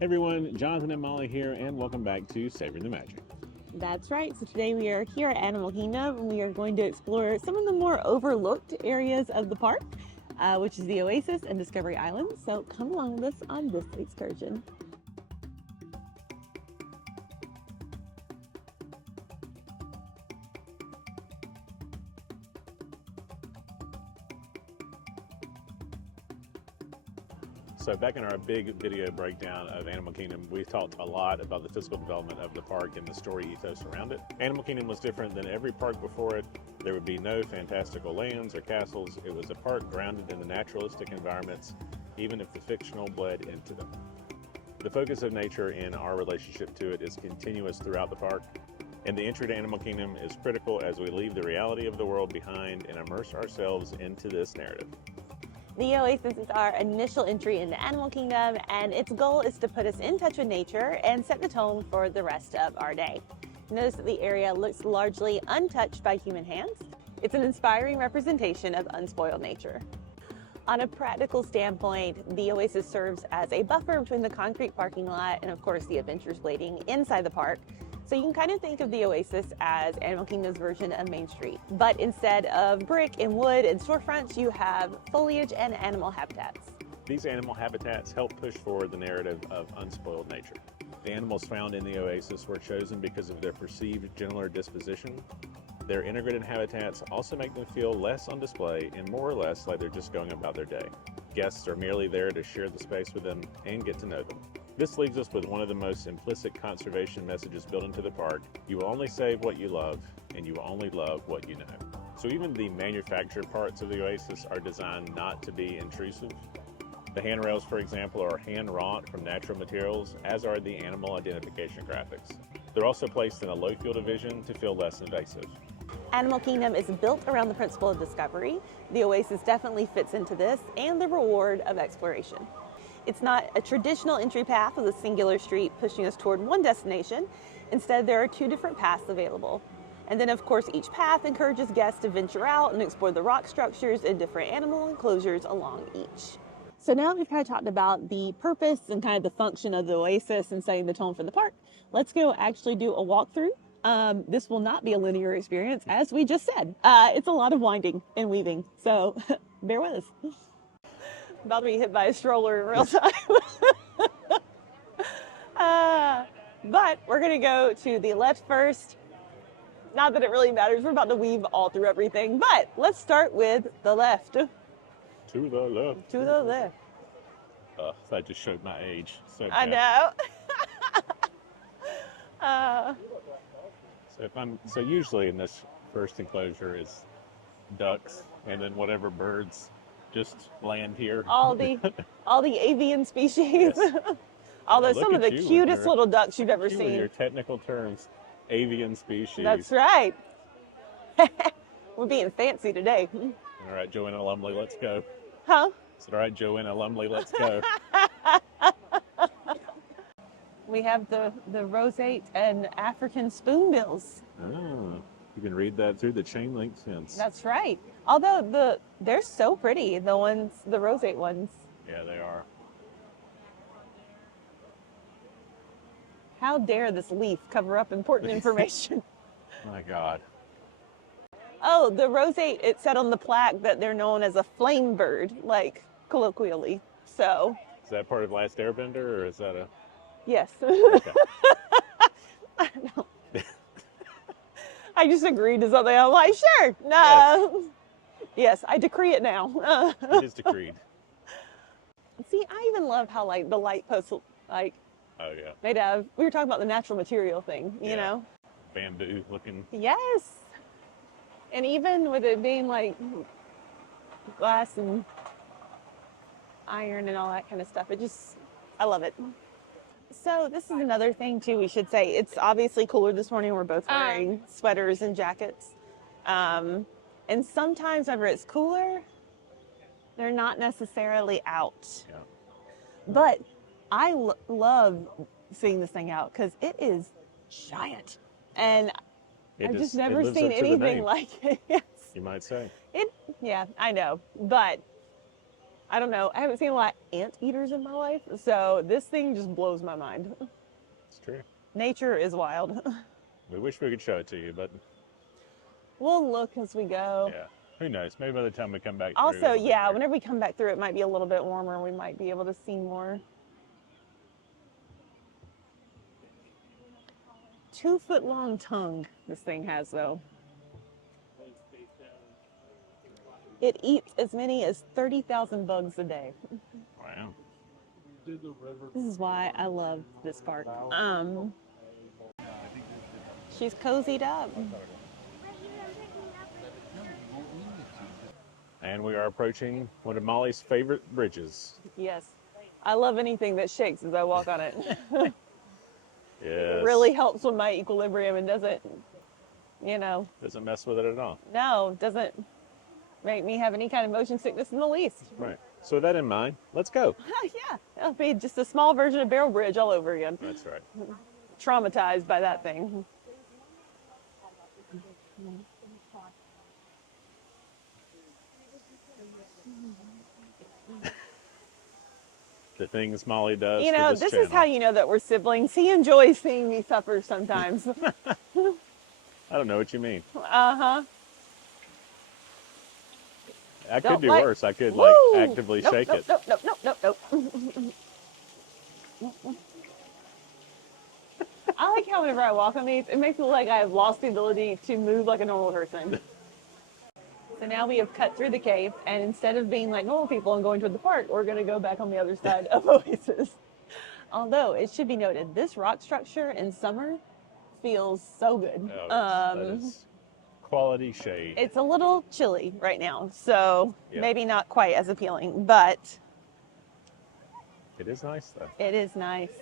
Hey everyone, Jonathan and Molly here, and welcome back to Savoring the Magic. That's right. So today we are here at Animal Kingdom and we are going to explore some of the more overlooked areas of the park, which is the Oasis and Discovery Island. So come along with us on this excursion. So back in our big video breakdown of Animal Kingdom, we talked a lot about the physical development of the park and the story ethos around it. Animal Kingdom was different than every park before it. There would be no fantastical lands or castles. It was a park grounded in the naturalistic environments, even if the fictional bled into them. The focus of nature and our relationship to it is continuous throughout the park, and the entry to Animal Kingdom is critical as we leave the reality of the world behind and immerse ourselves into this narrative. The Oasis is our initial entry into Animal Kingdom, and its goal is to put us in touch with nature and set the tone for the rest of our day. Notice that the area looks largely untouched by human hands. It's an inspiring representation of unspoiled nature. On a practical standpoint, the Oasis serves as a buffer between the concrete parking lot and, of course, the adventures waiting inside the park. So you can kind of think of the Oasis as Animal Kingdom's version of Main Street. But instead of brick and wood and storefronts, you have foliage and animal habitats. These animal habitats help push forward the narrative of unspoiled nature. The animals found in the Oasis were chosen because of their perceived gentler disposition. Their integrated habitats also make them feel less on display and more or less like they're just going about their day. Guests are merely there to share the space with them and get to know them. This leaves us with one of the most implicit conservation messages built into the park. You will only save what you love, and you will only love what you know. So even the manufactured parts of the Oasis are designed not to be intrusive. The handrails, for example, are hand-wrought from natural materials, as are the animal identification graphics. They're also placed in a low field of vision to feel less invasive. Animal Kingdom is built around the principle of discovery. The Oasis definitely fits into this and the reward of exploration. It's not a traditional entry path with a singular street pushing us toward one destination. Instead, there are two different paths available. And then, of course, each path encourages guests to venture out and explore the rock structures and different animal enclosures along each. So now we've kind of talked about the purpose and kind of the function of the Oasis and setting the tone for the park. Let's go actually do a walkthrough. This will not be a linear experience, as we just said. It's a lot of winding and weaving, so bear with us. About to be hit by a stroller in real time. But we're going to go to the left first. Not that it really matters. We're about to weave all through everything, but let's start with the left. To the left. To the left. That just showed my age. So I know. So usually in this first enclosure is ducks, and then whatever birds just land here. all the avian species. Yes. Although Look some of at the you with cutest your- little ducks you've ever With your seen. technical terms, avian species. That's right. We're being fancy today. All right, Joanna Lumley, let's go. Huh? Is it all right, Joanna Lumley, let's go. We have the roseate and African spoonbills. Oh, you can read that through the chain link fence. That's right. Although they're so pretty, the roseate ones. Yeah, they are. How dare this leaf cover up important information? My God. Oh, the roseate, it said on the plaque that they're known as a flame bird, like colloquially. So, Is that part of Last Airbender, or is that a... yes. Okay. I don't know. I just agreed to something. I'm like, sure, no. Yes, I decree it now. It is decreed. See, I even love how like the light posts like Oh, yeah. made out of, we were talking about the natural material thing, you Yeah. know? Bamboo looking. Yes. And even with it being like glass and iron and all that kind of stuff, I love it. So this is another thing too, we should say. It's obviously cooler this morning. We're both wearing sweaters and jackets. And sometimes whenever it's cooler, they're not necessarily out. Yeah. But I love seeing this thing out because it is giant. And I've just never lives seen up to the anything name, like it. Yes. you might say. Yeah, I know. But I don't know. I haven't seen a lot of anteaters in my life, so this thing just blows my mind. It's true. Nature is wild. We wish we could show it to you, but We'll look as we go. yeah, who knows? Maybe by the time we come back through, Also, it'll be yeah, there. whenever we come back through, it might be a little bit warmer and we might be able to see more. 2-foot long tongue this thing has, though. It eats as many as 30,000 bugs a day. Wow. This is why I love this park. She's cozied up. And we are approaching one of Molly's favorite bridges. Yes. I love anything that shakes as I walk on it. Yes. It really helps with my equilibrium and doesn't, you know, Doesn't mess with it at all. no, doesn't make me have any kind of motion sickness in the least. Right. So with that in mind, let's go. Yeah, it'll be just a small version of Barrel Bridge all over again. That's right. Traumatized by that thing. The things Molly does. You for know, this this channel. is how you know that we're siblings. He enjoys seeing me suffer sometimes. I don't know what you mean. Uh-huh. I Don't could do like- worse. I could Woo! like actively Nope, shake nope, it. Nope, nope, nope, nope, nope. I like how whenever I walk on these, it makes it look like I've lost the ability to move like a normal person. So now we have cut through the cave, and instead of being like normal people and going toward the park, we're going to go back on the other side of Oasis. Although, it should be noted, this rock structure in summer feels so good. Oh, that is quality shade. It's a little chilly right now, so Yeah. maybe not quite as appealing, but It is nice though. it is nice.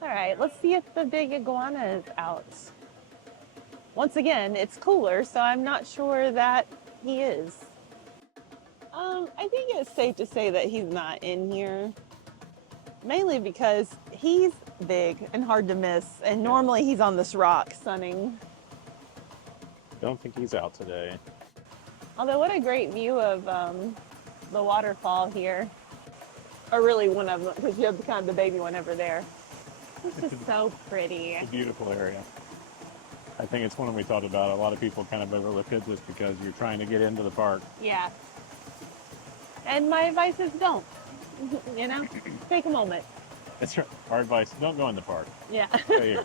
All right, let's see if the big iguana is out. Once again, it's cooler, so I'm not sure that he is. I think it's safe to say that he's not in here. Mainly because he's big and hard to miss, and normally he's on this rock sunning. Don't think he's out today. Although what a great view of the waterfall here. Or really one of them, because you have kind of the baby one over there. This is so pretty. It's a beautiful area. I think it's one we talked about. A lot of people kind of overlook it just because you're trying to get into the park. Yeah. And my advice is don't. You know, take a moment. That's right. Our advice: don't go in the park. Yeah. Stay here.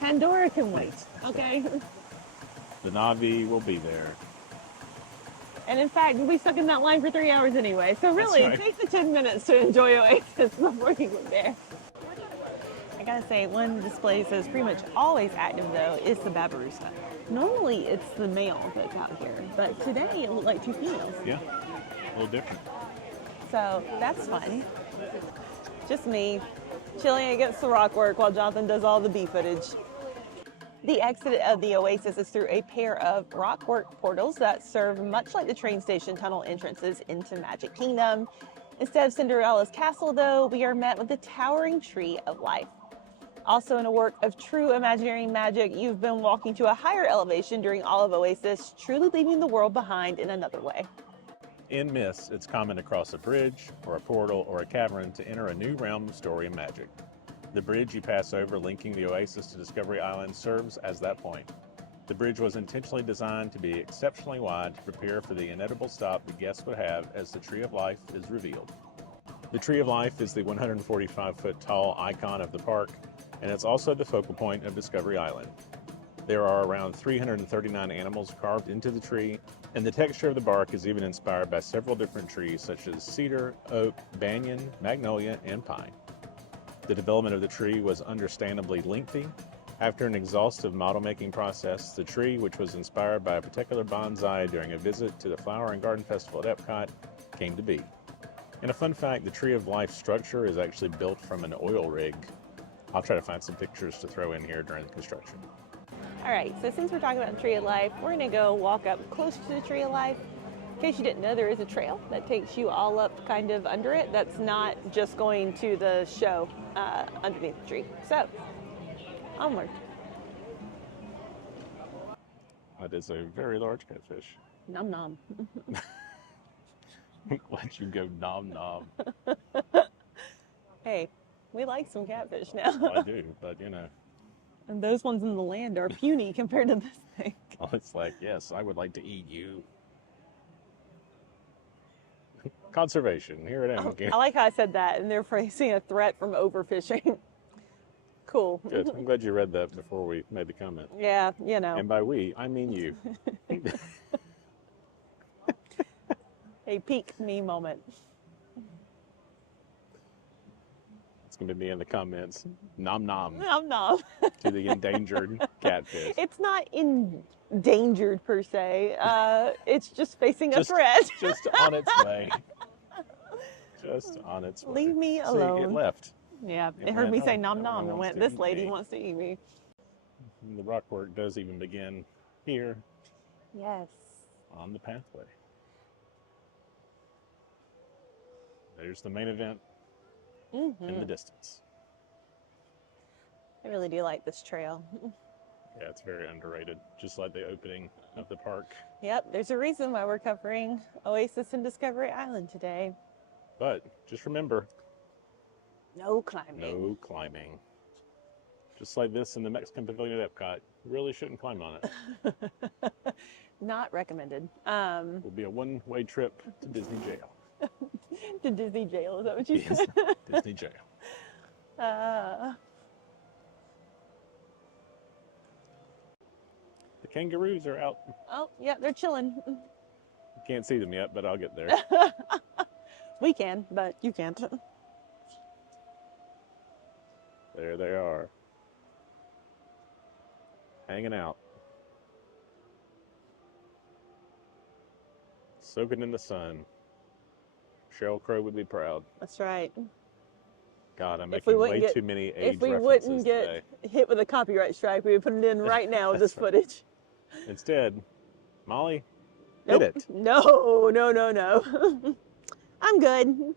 Pandora can wait. Okay. The Navi will be there. And in fact, we'll be stuck in that line for 3 hours anyway. So really, That's right. take the 10 minutes to enjoy Oasis before you get there. I gotta say, one of the displays that's pretty much always active though is the babirusa. Normally it's the male that's out here, but today it looked like two females. Yeah. A little different. So that's fun. Just me chilling against the rock work while Jonathan does all the bee footage. The exit of the Oasis is through a pair of rockwork portals that serve much like the train station tunnel entrances into Magic Kingdom. Instead of Cinderella's castle, though, we are met with the towering Tree of Life. Also in a work of true Imagineering magic, you've been walking to a higher elevation during all of Oasis, truly leaving the world behind in another way. In Myths, it's common to cross a bridge, or a portal, or a cavern to enter a new realm of story and magic. The bridge you pass over linking the Oasis to Discovery Island serves as that point. The bridge was intentionally designed to be exceptionally wide to prepare for the inevitable stop the guests would have as the Tree of Life is revealed. The Tree of Life is the 145-foot tall icon of the park, and it's also the focal point of Discovery Island. There are around 339 animals carved into the tree, and the texture of the bark is even inspired by several different trees such as cedar, oak, banyan, magnolia, and pine. The development of the tree was understandably lengthy. After an exhaustive model-making process, the tree, which was inspired by a particular bonsai during a visit to the Flower and Garden Festival at Epcot, came to be. And a fun fact, the Tree of Life structure is actually built from an oil rig. I'll try to find some pictures to throw in here during the construction. All right, so since we're talking about the Tree of Life, we're gonna go walk up close to the Tree of Life. In case you didn't know, there is a trail that takes you all up kind of under it. That's not just going to the show underneath the tree. So, onward. That is a very large catfish. Nom nom. Let you go nom nom. Hey, we like some catfish now. Well, I do, but you know. And those ones in the land are puny compared to this thing. Oh, it's like, yes, I would like to eat you. Conservation, here at Amazon. I like how I said that, and they're facing a threat from overfishing. Cool. Good. I'm glad you read that before we made the comment. Yeah, you know. And by we, I mean you. A peak me moment. It's going to be in the comments. Nom nom Nom nom. to the endangered catfish. It's not endangered per se. It's just facing a threat. Just on its way. Just on its way. Leave me See, alone. it left. Yeah, It it heard me went, say "Oh, nom everyone nom and wants went, to this eat lady me." wants to eat me. And the rock work does even begin here Yes. on the pathway. There's the main event in the distance. I really do like this trail. Yeah, it's very underrated, just like the opening of the park. Yep, there's a reason why we're covering Oasis and Discovery Island today. But just remember, No climbing. no climbing. Just like this in the Mexican Pavilion at Epcot, you really shouldn't climb on it. Not recommended. Will be a one-way trip to Disney jail. To Disney jail, is that what you Yes, said? Disney jail. The kangaroos are out. Oh, yeah, they're chilling. You can't see them yet, but I'll get there. We can, but you can't. There they are. Hanging out. Soaking in the sun. Sheryl Crow would be proud. That's right. God, I'm If we making wouldn't way get- too many age If we references wouldn't get today. hit with a copyright strike, we would put it in right now with this That's right. footage. Instead, Molly, Nope. hit it. No, no, no, no. I'm good.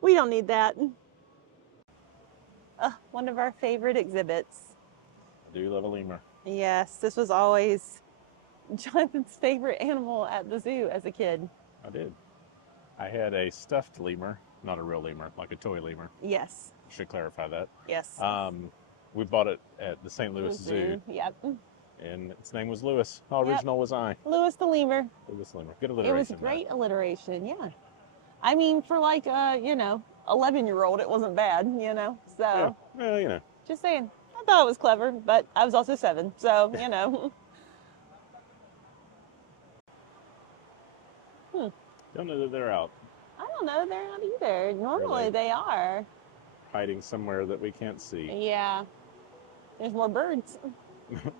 We don't need that. One of our favorite exhibits. I do love a lemur. Yes, this was always Jonathan's favorite animal at the zoo as a kid. I did. I had a stuffed lemur, not a real lemur, like a toy lemur. Yes, Should clarify that. yes. We bought it at the St. Louis Zoo, Yep. and its name was Louis. How original was I? Louis the lemur. Louis Lemur. Good It alliteration. was there. great alliteration, yeah. I mean, for like, 11-year-old, it wasn't bad, So, Yeah. Well, you know. just saying. I thought it was clever, but I was also 7, so, Don't know that they're out I don't know, they're not either. Normally Really? they are. hiding somewhere that we can't see. Yeah. There's more birds.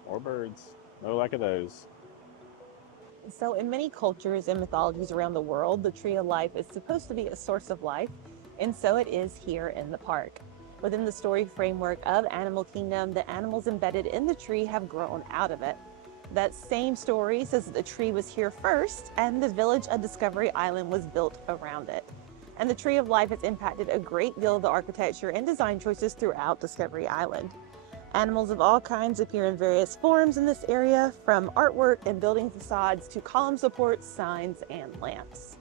Or birds. No lack of those. So in many cultures and mythologies around the world, the tree of life is supposed to be a source of life, and so it is here in the park. Within the story framework of Animal Kingdom, the animals embedded in the tree have grown out of it. That same story says that the tree was here first, and the village of Discovery Island was built around it. And the tree of life has impacted a great deal of the architecture and design choices throughout Discovery Island. Animals of all kinds appear in various forms in this area, from artwork and building facades to column supports, signs, and lamps.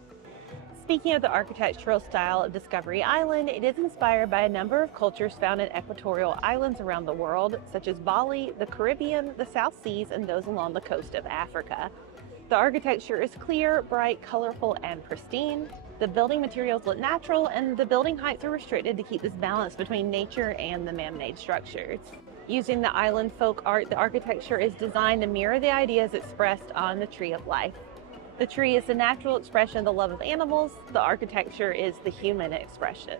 Speaking of the architectural style of Discovery Island, it is inspired by a number of cultures found in equatorial islands around the world, such as Bali, the Caribbean, the South Seas, and those along the coast of Africa. The architecture is clear, bright, colorful, and pristine. The building materials look natural, and the building heights are restricted to keep this balance between nature and the man-made structures. Using the island folk art, the architecture is designed to mirror the ideas expressed on the Tree of Life. The tree is the natural expression of the love of animals. The architecture is the human expression.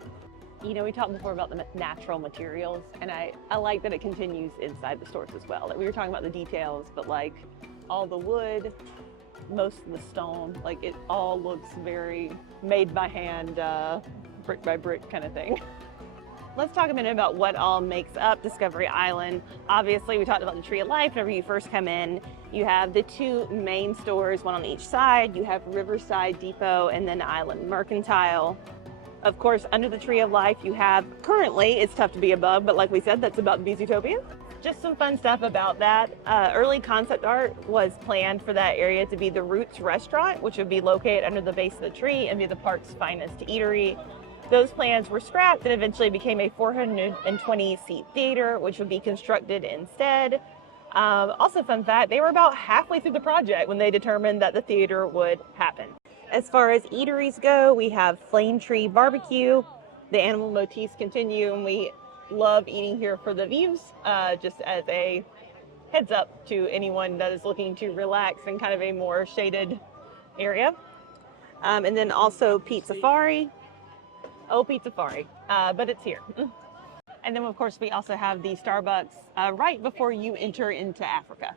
We talked before about the natural materials, and I like that it continues inside the stores as well. Like we were talking about the details, but like all the wood, most of the stone, like it all looks very made by hand, brick by brick kind of thing. Let's talk a minute about what all makes up Discovery Island. Obviously, we talked about the Tree of Life. Whenever you first come in, you have the 2 main stores, one on each side. You have Riverside Depot and then Island Mercantile. Of course, under the Tree of Life, you have, currently, it's tough to be above, but like we said, that's about to be Zootopia. Just some fun stuff about that. Early concept art was planned for that area to be the Roots restaurant, which would be located under the base of the tree and be the park's finest eatery. Those plans were scrapped and eventually became a 420-seat theater, which would be constructed instead. Also, fun fact, they were about halfway through the project when they determined that the theater would happen. As far as eateries go, we have Flame Tree Barbecue. The animal motifs continue, and we love eating here for the views, just as a heads up to anyone that is looking to relax in kind of a more shaded area. And then also Pizza Safari. Oh, Pizza Safari, but it's here. And then, of course, we also have the Starbucks right before you enter into Africa.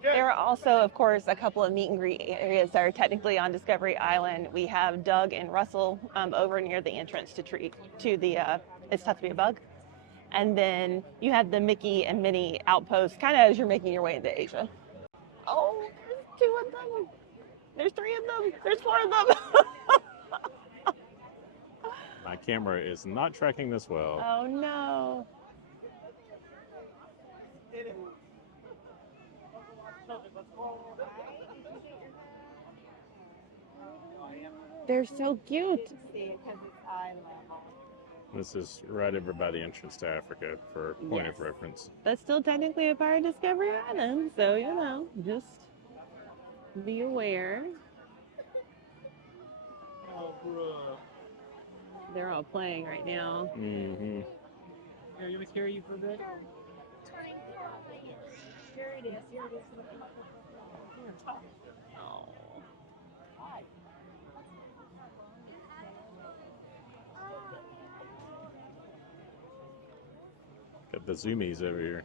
There are also, of course, a couple of meet and greet areas that are technically on Discovery Island. We have Doug and Russell over near the entrance to the It's Tough to Be a Bug. And then you have the Mickey and Minnie outpost kind of as you're making your way into Asia. Oh, there's 2 of them. There's 3 of them. There's 4 of them. My camera is not tracking this well. Oh, no. They're so cute. This is right over by the entrance to Africa for point of reference. That's still technically a part of Discovery Island, so you know, just be aware. Oh, bro. They're all playing right now. Mm-hmm. Here, you want me to carry you for a bit? Here it is. Oh. Got the zoomies over here.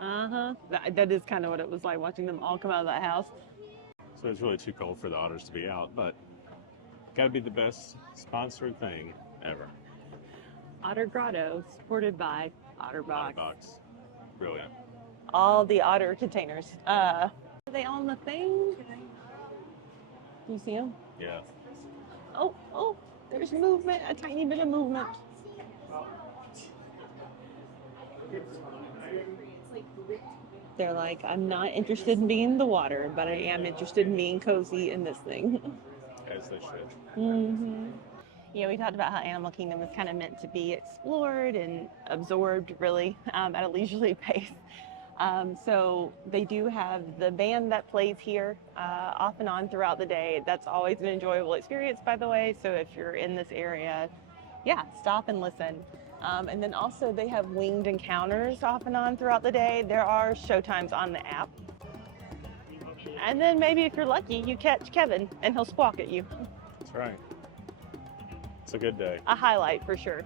Uh-huh. That is kind of what it was like watching them all come out of that house. So it's really too cold for the otters to be out, but gotta be the best sponsored thing ever. Otter Grotto, supported by OtterBox. Box. Brilliant. All the otter containers. Are they on the thing? Do you see them? Yeah. Oh, there's movement, a tiny bit of movement. They're like, I'm not interested in being in the water, but I am interested in being cozy in this thing. As they should. Mm-hmm. You know, we talked about how Animal Kingdom is kind of meant to be explored and absorbed, really, at a leisurely pace. So they do have the band that plays here off and on throughout the day. That's always an enjoyable experience, by the way. So if you're in this area, yeah, stop and listen. And then also they have winged encounters off and on throughout the day. There are showtimes on the app. And then maybe if you're lucky, you catch Kevin and he'll squawk at you. That's right. It's a good day. A highlight for sure.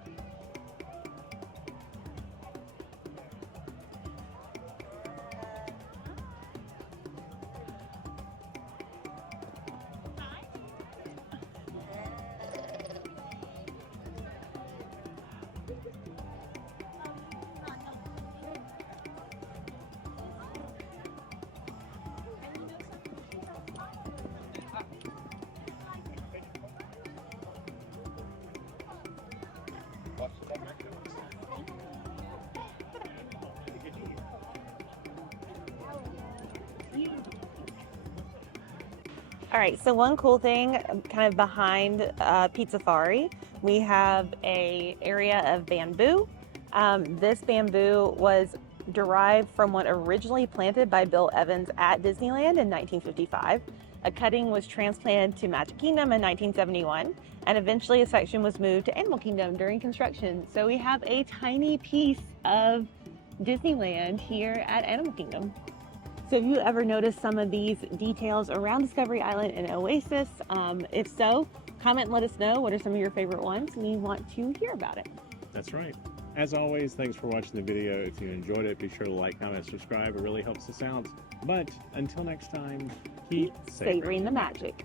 All right, so one cool thing kind of behind Pizza Safari, we have a area of bamboo. This bamboo was derived from what originally planted by Bill Evans at Disneyland in 1955. A cutting was transplanted to Magic Kingdom in 1971, and eventually a section was moved to Animal Kingdom during construction. So we have a tiny piece of Disneyland here at Animal Kingdom. So have you ever noticed some of these details around Discovery Island and Oasis? If so, comment and let us know what are some of your favorite ones. We want to hear about it. That's right. As always, thanks for watching the video. If you enjoyed it, be sure to like, comment, subscribe. It really helps us out. But until next time, keep Savoring the magic.